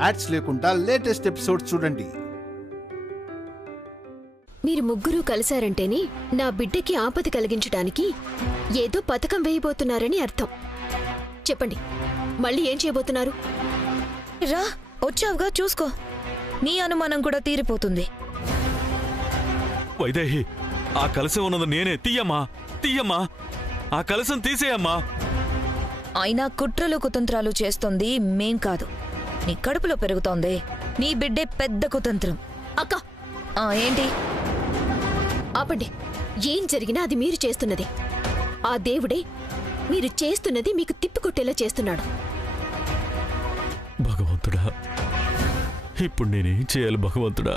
Ads లేకుండా latest episodes చూడండి. మీరు ముగ్గురు కలిశారంటేనే నా బిడ్డకి ఆపద కలిగించడానికి ఏదో పథకం వేయబోతున్నారని అర్థం. చెప్పండి, మళ్ళీ ఏం చేయబోతున్నారు? రా, వచ్చావుగా, చూసుకో. నీ అనుమానం కూడా తీరిపోతుంది. వైదేహి, ఆ కలశం ఉన్నది నేనే. తీయమ్మా, తీయమ్మా, ఆ కలశం తీసేయమ్మా. అయినా కుట్రలు కుతంత్రాలు చేస్తోంది మేం కాదు, నీ కడుపులో పెరుగుతోంది నీ బిడ్డే పెద్ద కుతంత్రం. అక్క, ఏంటి? ఆపండి. ఏం జరిగినా అది మీరు చేస్తున్నది. ఆ దేవుడే మీరు చేస్తున్నది మీకు తిప్పికొట్టేలా చేస్తున్నాడు. భగవంతుడా, ఇప్పుడు నేనేం చేయాలి? భగవంతుడా,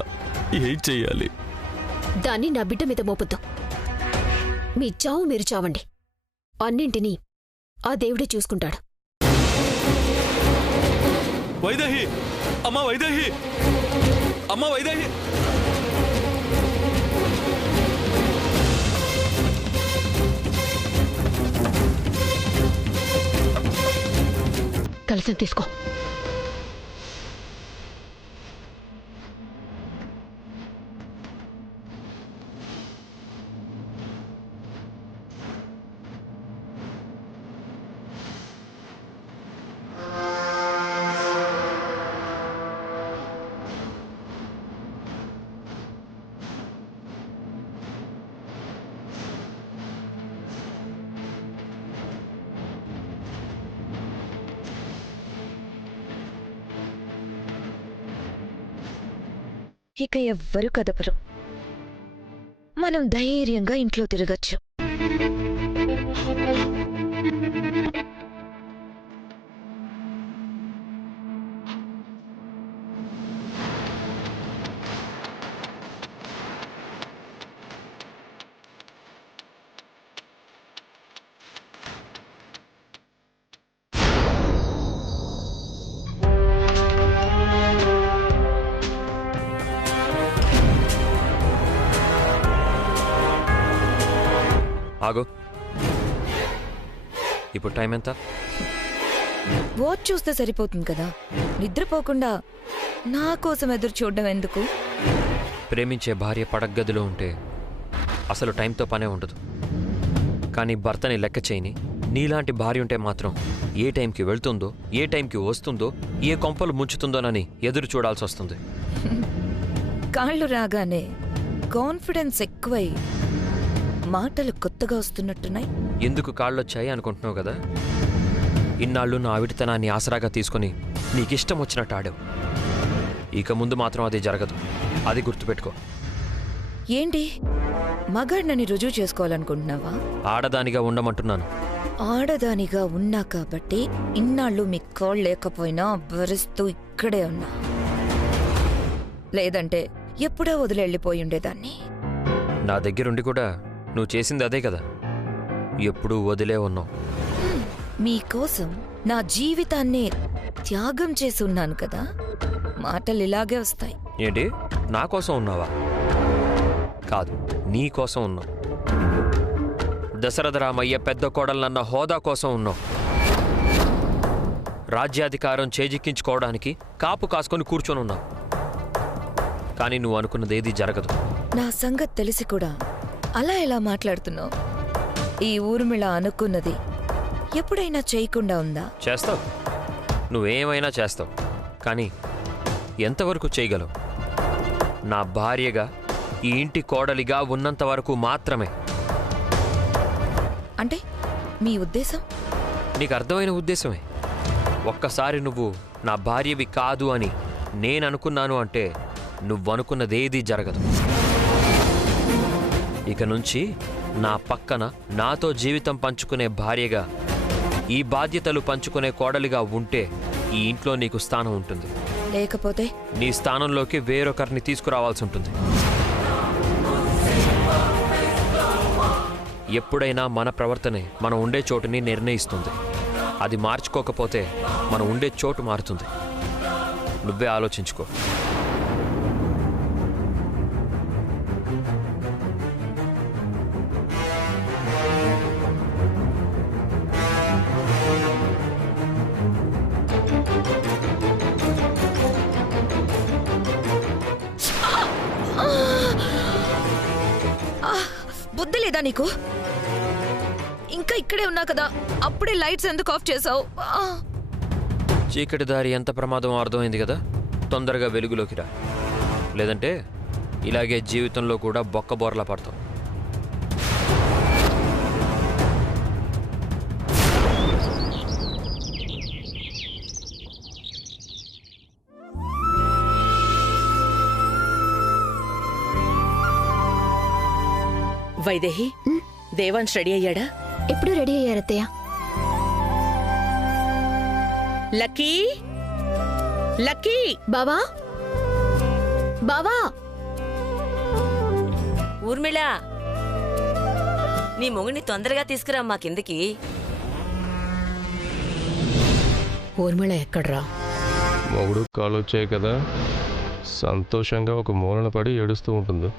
ఏం చెయ్యాలి? దాన్ని నా బిడ్డ మీద మోపొద్దు. మీ చావు మీరు చావండి. అన్నింటినీ ఆ దేవుడే చూసుకుంటాడు. వైదేహి, అమ్మా వైదేహి, అమ్మా వైదేహి. కలశం తీసుకో. ఇక ఎవ్వరూ కదపరు. మనం ధైర్యంగా ఇంట్లో తిరగచ్చు. ఆగు. ఇప్పుడు టైం ఎంత? వాచ్ చూస్తే సరిపోతుంది కదా. నిద్రపోకుండా నా కోసం ఎదురు చూడడం ఎందుకు? ప్రేమించే భార్య పడగ్గదిలో ఉంటే అసలు టైంతో పనే ఉండదు. కానీ భర్తని లెక్క చేయని నీలాంటి భార్య ఉంటే మాత్రం ఏ టైంకి వెళ్తుందో, ఏ టైంకి వస్తుందో, ఏ కొంపలు ముంచుతుందోనని ఎదురు చూడాల్సి వస్తుంది. కాళ్ళు రాగానే కాన్ఫిడెన్స్ ఎక్కువై మాటలు కొత్తగా వస్తున్నట్టున్నాయి. ఎందుకు కాళ్ళొచ్చాయి అనుకుంటున్నావు కదా? ఇన్నాళ్ళు నా ఆవిడితనాన్ని ఆసరాగా తీసుకుని నీకిష్టం వచ్చినట్టు ఆడావు. ఇక ముందు మాత్రం అది జరగదు. అది గుర్తుపెట్టుకో. ఏంటి, మగాడినని రుజువు చేసుకోవాలనుకుంటున్నావా? ఆడదానిగా ఉండమంటున్నాను. ఆడదానిగా ఉన్నా కాబట్టి ఇన్నాళ్ళు మీ కాళ్ళు లేకపోయినా భరిస్తూ ఇక్కడే ఉన్నా. లేదంటే ఎప్పుడో వదిలెళ్ళిపోయి ఉండేదాన్ని. నా దగ్గరుండి కూడా నువ్వు చేసింది అదే కదా. ఎప్పుడూ వదిలే ఉన్నావు. మీకోసం నా జీవితాన్నే త్యాగం చేసి ఉన్నాను కదా. మాటలు ఇలాగే వస్తాయి. ఏంటి, నా కోసం ఉన్నావా? కాదు, నీ కోసం ఉన్నావు. దశరథ రామయ్య పెద్ద కోడలన్న హోదా కోసం ఉన్నావు. రాజ్యాధికారం చేజిక్కించుకోవడానికి కాపు కాసుకొని కూర్చొని ఉన్నావు. కానీ నువ్వు అనుకున్నది ఏదీ జరగదు. నా సంగతి తెలిసి కూడా అలా ఎలా మాట్లాడుతున్నావు? ఈ ఊర్మిళ అనుకున్నది ఎప్పుడైనా చేయకుండా ఉందా? చేస్తావు, నువ్వేమైనా చేస్తావు. కానీ ఎంతవరకు చేయగలవు? నా భార్యగా, ఈ ఇంటి కోడలిగా ఉన్నంత వరకు మాత్రమే. అంటే మీ ఉద్దేశం? నీకు అర్థమైన ఉద్దేశమే. ఒక్కసారి నువ్వు నా భార్యవి కాదు అని నేననుకున్నాను అంటే నువ్వనుకున్నదేదీ జరగదు. ఇక నుంచి నా పక్కన నాతో జీవితం పంచుకునే భార్యగా, ఈ బాధ్యతలు పంచుకునే కోడలిగా ఉంటే ఈ ఇంట్లో నీకు స్థానం ఉంటుంది. లేకపోతే నీ స్థానంలోకి వేరొకరిని తీసుకురావాల్సి ఉంటుంది. ఎప్పుడైనా మన ప్రవర్తనే మనం ఉండే చోటుని నిర్ణయిస్తుంది. అది మార్చుకోకపోతే మనం ఉండే చోటు మారుతుంది. నువ్వే ఆలోచించుకో. బుద్ధి లేదా నీకు? ఇంకా ఇక్కడే ఉన్నా కదా, అప్పుడే లైట్స్ ఎందుకు ఆఫ్ చేసావు? చీకటి దారి ఎంత ప్రమాదం అర్థమైంది కదా. తొందరగా వెలుగులోకి రా, లేదంటే ఇలాగే జీవితంలో కూడా బొక్కబోర్లా పడతాం. వైదేహి, దేవాన్స్ రెడీ అయ్యాడా? ఎప్పుడు రెడీ అయ్యారత్తయ్య? Lucky, lucky! బావా, బావా! ఊర్మిళ, నీ మొగుడిని తొందరగా తీసుకురామ్మా కిందకి. ఊర్మిళ ఎక్కడ్రా? మొగుడు కాలు వచ్చాయి కదా, సంతోషంగా ఒక మూలన పడి ఏడుస్తూ ఉంటుంది.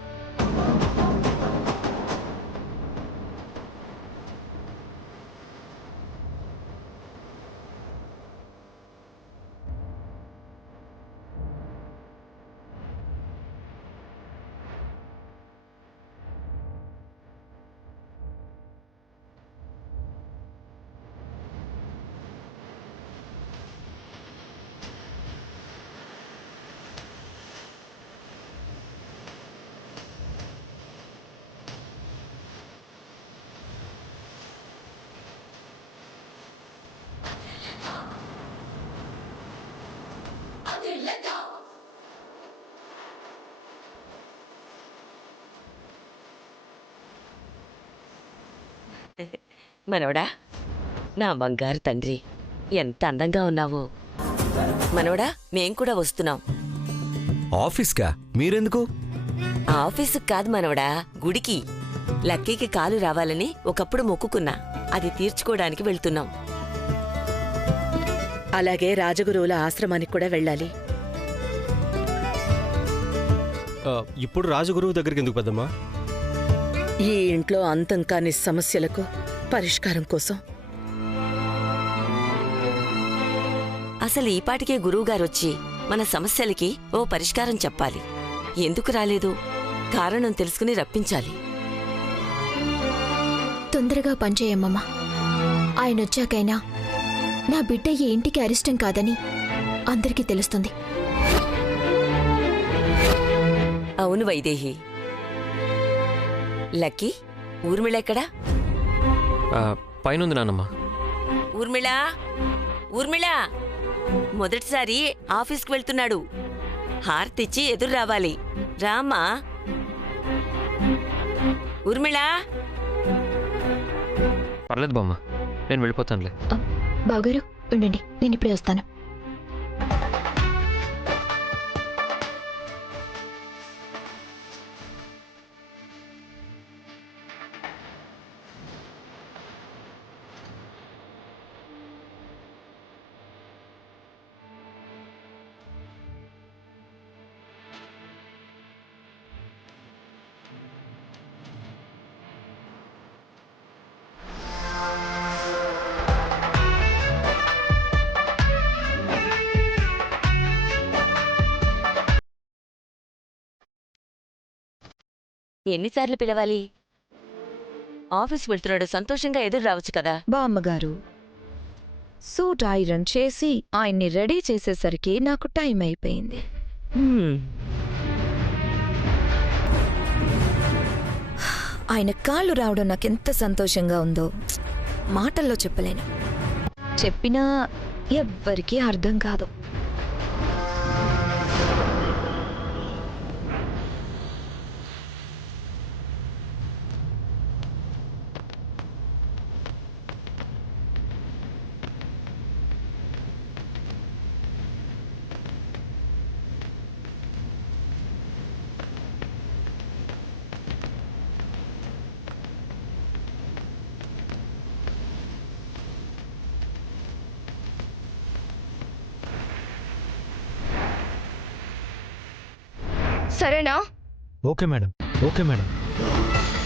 మనవడా, నా బంగారు తండ్రి, ఎంత అందంగా ఉన్నావో. మనవడా, మేం కూడా వస్తున్నాం. ఆఫీస్కా? మీరెందుకు? ఆఫీసుకు కాదు మనవడా, గుడికి. లక్కీకి కాలు రావాలని ఒకప్పుడు మొక్కుకున్నా, అది తీర్చుకోవడానికి వెళ్తున్నాం. అలాగే రాజగురువుల ఆశ్రమానికి కూడా వెళ్ళాలి. ఇప్పుడు రాజగురువు దగ్గరికి ఎందుకు పెద్దమ్మా? ఈ ఇంట్లో అంతం కాని సమస్యలకు పరిష్కారం కోసం. అసలు ఈపాటికే గురువుగారొచ్చి మన సమస్యలకి ఓ పరిష్కారం చెప్పాలి. ఎందుకు రాలేదు? కారణం తెలుసుకుని రప్పించాలి. తొందరగా పనిచేయమ్మమ్మా. ఆయనొచ్చాకైనా నా బిడ్డ ఈ ఇంటికి అరిష్టం కాదని అందరికీ తెలుస్తుంది. అవును వైదేహి. లక్కీ, ఊర్మిళ ఎక్కడా? పైనుంది నాన్నమ్మ. ఊర్మిళ, ఊర్మిళ! మొదటిసారి ఆఫీస్కి వెళ్తున్నాడు. హారతిచ్చి ఎదురు రావాలి. రామ్మా. ఊర్మిళ! పర్లేదు బామ్మ, నేను వెళ్ళిపోతానులే. బావగారు ఉండండి, నేను ఇప్పుడే వస్తాను. ఎన్నిసార్లు పిలవాలి? ఆఫీస్ వెళ్తున్నాడు, సంతోషంగా ఎదురు రావచ్చు కదా. బామ్మగారు, సూట్ ఐరన్ చేసి ఆయన్ని రెడీ చేసేసరికి నాకు టైం అయిపోయింది. ఆయన కాళ్ళు రావడం నాకెంత సంతోషంగా ఉందో మాటల్లో చెప్పలేను. చెప్పినా ఎవ్వరికీ అర్థం కాదు. సరేనా? Okay madam, okay madam.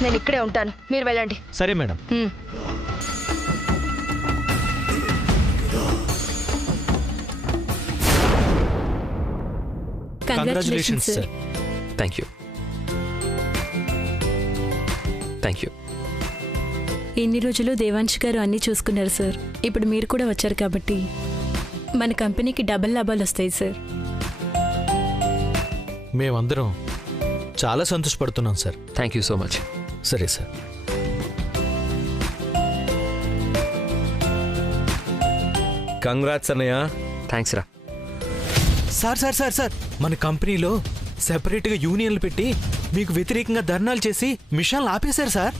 నేను ఇక్కడే ఉంటాను, మీరు వెళ్ళండి. సరే madam. Congratulations sir. Thank you, thank you. ఇన్ని రోజులు దేవాంశ్ గారు అన్నీ చూసుకున్నారు సార్. ఇప్పుడు మీరు కూడా వచ్చారు కాబట్టి మన కంపెనీకి డబుల్ లాభాలు వస్తాయి సార్. మేమందరం చాలా సంతోషపడుతున్నాం sir. Thank you so much. సరే సార్. కంగ్రాట్స్ అన్నయ్య. థ్యాంక్స్ రా. సార్ సార్ సార్ సార్ మన కంపెనీలో సెపరేట్గా యూనియన్లు పెట్టి మీకు వ్యతిరేకంగా ధర్నాలు చేసి మిషన్లు ఆపేశారు సార్.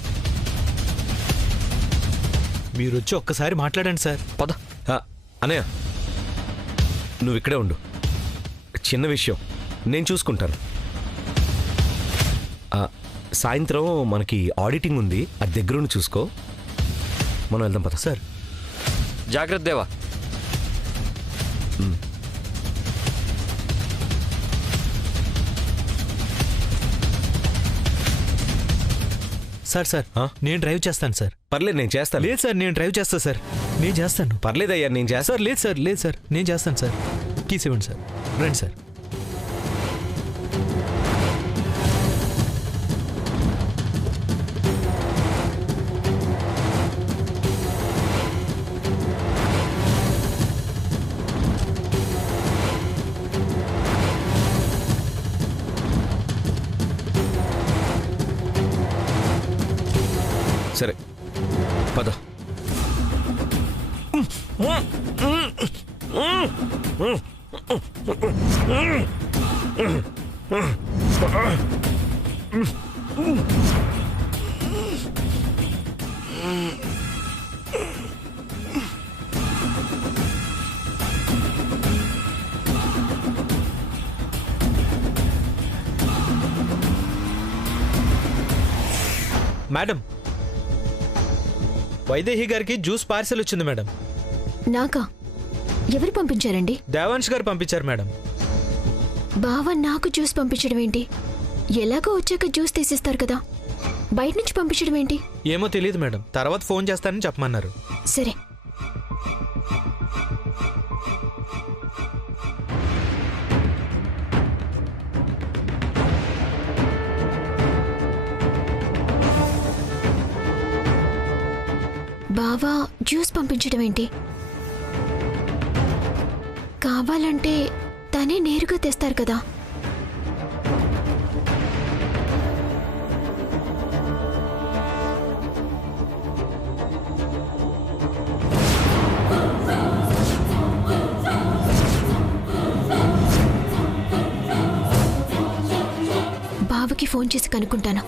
మీరు వచ్చి ఒక్కసారి మాట్లాడండి సార్. పద. అన్నయ్య నువ్వు ఇక్కడే ఉండు. చిన్న విషయం నేను చూసుకుంటాను. సాయంత్రం మనకి ఆడిటింగ్ ఉంది, అది దగ్గరుండి చూసుకో. మనం వెళ్దాం పద. సార్ జాగ్రత్త దేవా. సార్ సార్ నేను డ్రైవ్ చేస్తాను సార్. పర్లేదు నేను చేస్తాను. లేదు సార్ నేను డ్రైవ్ చేస్తాను సార్. నేను చేస్తాను. పర్లేదయ్యా నేను చేస్తాను. సార్ లేదు సార్ లేదు సార్ నేను చేస్తాను సార్. కీస్ ఇవ్వండి సార్. రండి సార్. సరే పద. మేడం వైదేహి గారికి జ్యూస్ పార్సెల్ వచ్చింది మేడం. నాకా? ఎవరు పంపించారండి? దేవాంశ్ గారు పంపించారు మేడం. బావ నాకు జ్యూస్ పంపించడం ఏంటి? ఎలాగో వచ్చాక జ్యూస్ తీసిస్తారు కదా, బయట నుంచి పంపించడం ఏంటి? ఏమో తెలియదు మేడం, తర్వాత ఫోన్ చేస్తానని చెప్పమన్నారు. సరే. బావా జ్యూస్ పంపించడం ఏంటి? కావాలంటే తనే నేరుగా తెస్తారు కదా. బావకి ఫోన్ చేసి కనుక్కుంటాను.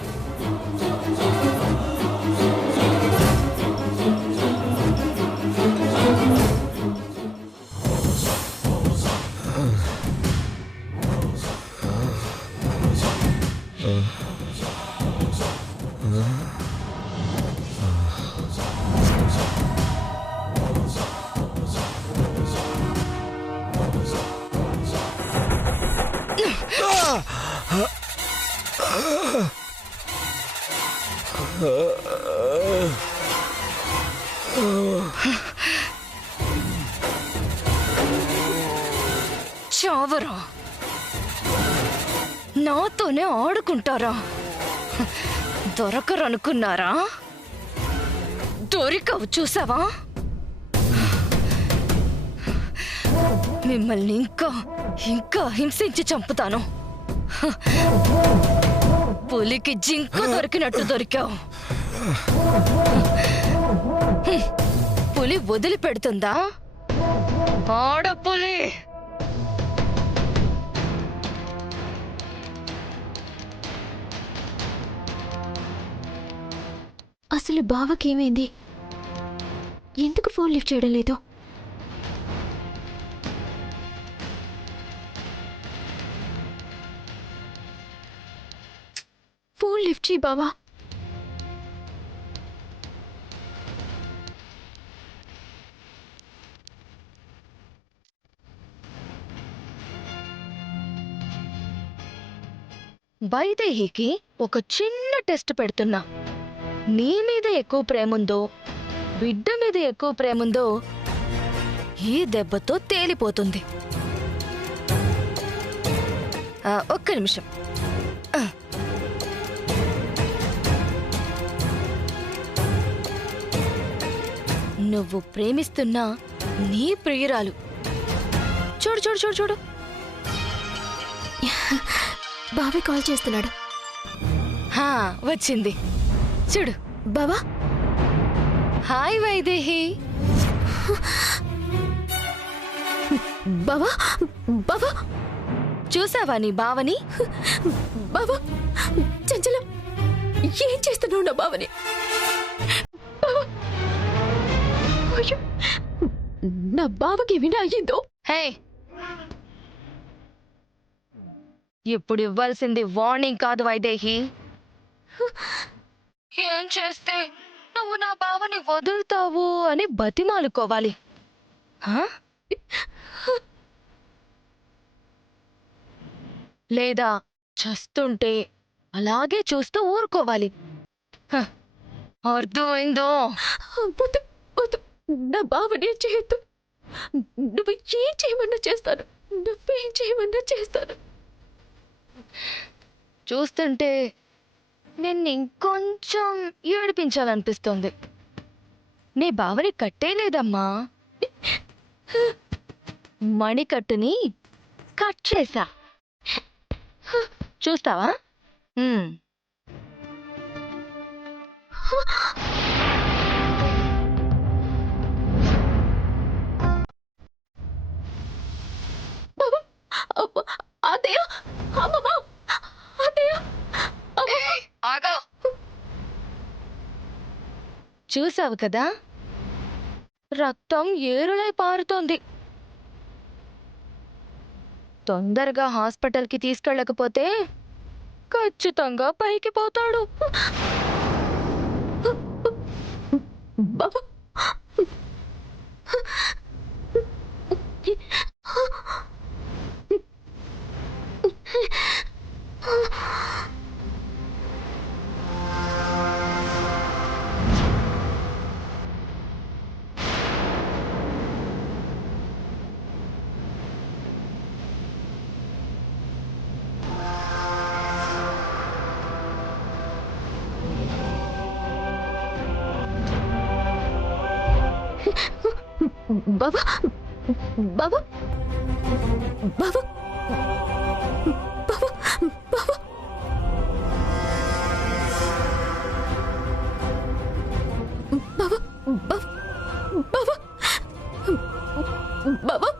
చావరా, నాతోనే ఆడుకుంటారా? దొరకరనుకున్నారా? దొరికావు చూసావా? మిమ్మల్ని ఇంకా ఇంకా హింసించి చంపుతాను. పులికి జింక దొరికినట్టు దొరికావు. పులి వదిలిపెడుతుందా? ఆడపులి. అసలు బావకేమైంది? ఎందుకు ఫోన్ లిఫ్ట్ చేయడం లేదు? ఫోన్ లిఫ్ట్ చేయి బావా. వైదేహికి ఒక చిన్న టెస్ట్ పెడుతున్నా. నీ మీద ఎక్కువ ప్రేముందో, బిడ్డ మీద ఎక్కువ ప్రేముందో ఈ దెబ్బతో తేలిపోతుంది. ఒక్క నిమిషం. నువ్వు ప్రేమిస్తున్న నీ ప్రియురాలు. చూడు చూడు చూడు చూడు. బాబాయ్ కాల్ చేస్తున్నాడు. హా, వచ్చింది చూడు. బావా, హాయ్ వైదేహి. బావా, బావా, చూసావా నీ బావని? బావా, చంచల ఏం చేస్తున్నావు నా బావని? బావా, అయ్యో, నా బావకి ఏమైనా అయ్యిందో? హే, ఇప్పుడు ఇవ్వాల్సింది వార్నింగ్ కాదు వైదేహి. ఏం చేస్తే నువ్వు నా బావని వదులుతావు అని బతిమాలుకోవాలి. హా? లేదా చస్తుంటే అలాగే చూస్తూ ఊరుకోవాలి. హ, అర్థమైందో? వద్దు, వద్దు, నా బావని చేయొద్దు. నువ్వు ఏం చేయమన్నా చేస్తాను. నువ్వేం చేయమన్నా చేస్తాను. చూస్తుంటే నిన్ను ఇంకొంచెం ఏడిపించాలనిపిస్తోంది. నీ బావని కట్టేలేదమ్మా, మణికట్టుని కట్ చేశా. చూస్తావా? అదయ్య, అమ్మమ్మ, అదయ్య, ఆగా. చూసావు కదా, రక్తం ఏరులై పారుతోంది. తొందరగా హాస్పిటల్కి తీసుకెళ్ళకపోతే ఖచ్చితంగా పైకి పోతాడు. బావా, బావా, బావా, బావా, బావా, బావా, బావా, బావా, బావా,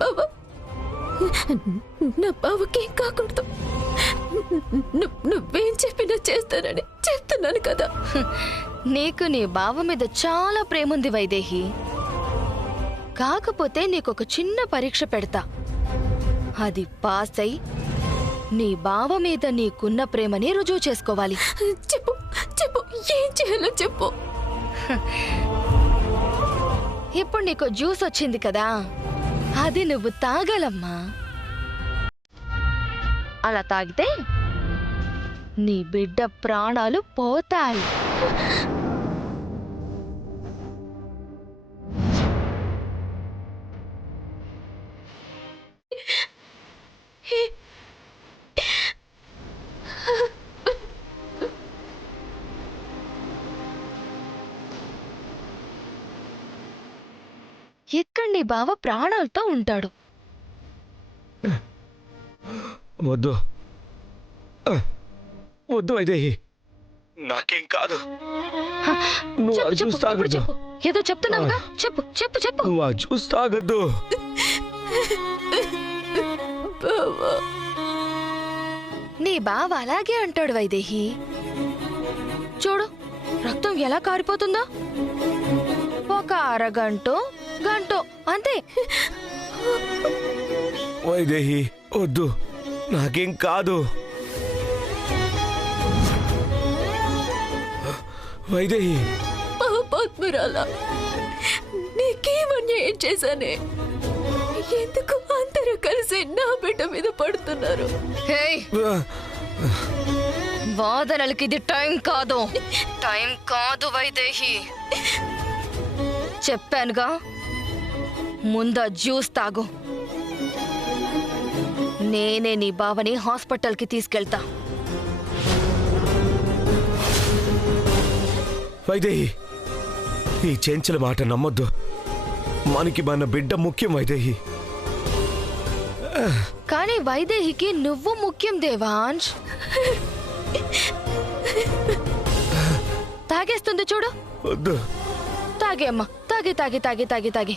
బావా, నా బావకేం కాకూడదు. నువ్వేం చెప్పినా చేస్తానని చెప్తున్నాను కదా. నీకు నీ బావ మీద చాలా ప్రేముంది వైదేహి. కాకపోతే నీకొక చిన్న పరీక్ష పెడతా. అది పాస్ అయి నీ బావ మీద నీకున్న ప్రేమని రుజువు చేసుకోవాలి. చెప్పు, చెప్పు, ఏం చేయాలో చెప్పు. ఇప్పుడు నీకు జ్యూస్ వచ్చింది కదా, అది నువ్వు తాగాలమ్మా. అలా తాగితే నీ బిడ్డ ప్రాణాలు పోతాయి. ఇక్కడ నీ బావ ప్రాణాలతో ఉంటాడు. వద్దు, వద్దు వైదేహి, నాకేం కాదు. నువ్వు ఆ జ్యూస్ తాగొద్దు. చెప్పు, ఏదో చెప్తున్నావుగా, చెప్పు చెప్పు చెప్పు. నువ్వు ఆ జ్యూస్ తాగొద్దు. నీ బావ అలాగే అంటాడు వైదేహి. చూడు, రక్తం ఎలా కారిపోతుందో. ఒక అరగంటో గంటో అంతే. వైదేహి వద్దు, నాకేం కాదు. వైదేహి, పాపాత్మురాల, నీకేమన్నా ఏం చేశానే? ఎందుకు అందరూ కలిసి నా బిడ్డ మీద పడుతున్నారు? వాదనలకి ఇది టైం కాదు, టైం కాదు వైదేహి. చెప్పానుగా, ముందా జ్యూస్ తాగు. నేనే నీ బావని హాస్పిటల్కి తీసుకెళ్తా. వైదేహి, ఈ చెంచల మాట నమ్మొద్దు. మనకి మన బిడ్డ ముఖ్యం వైదేహి. కానీ వైదేహికి నువ్వు ముఖ్యం దేవాంశ్. తాగేస్తుంది చూడు. వద్దు. తాగే అమ్మా, తాగి తాగి తాగి తాగి తాగి.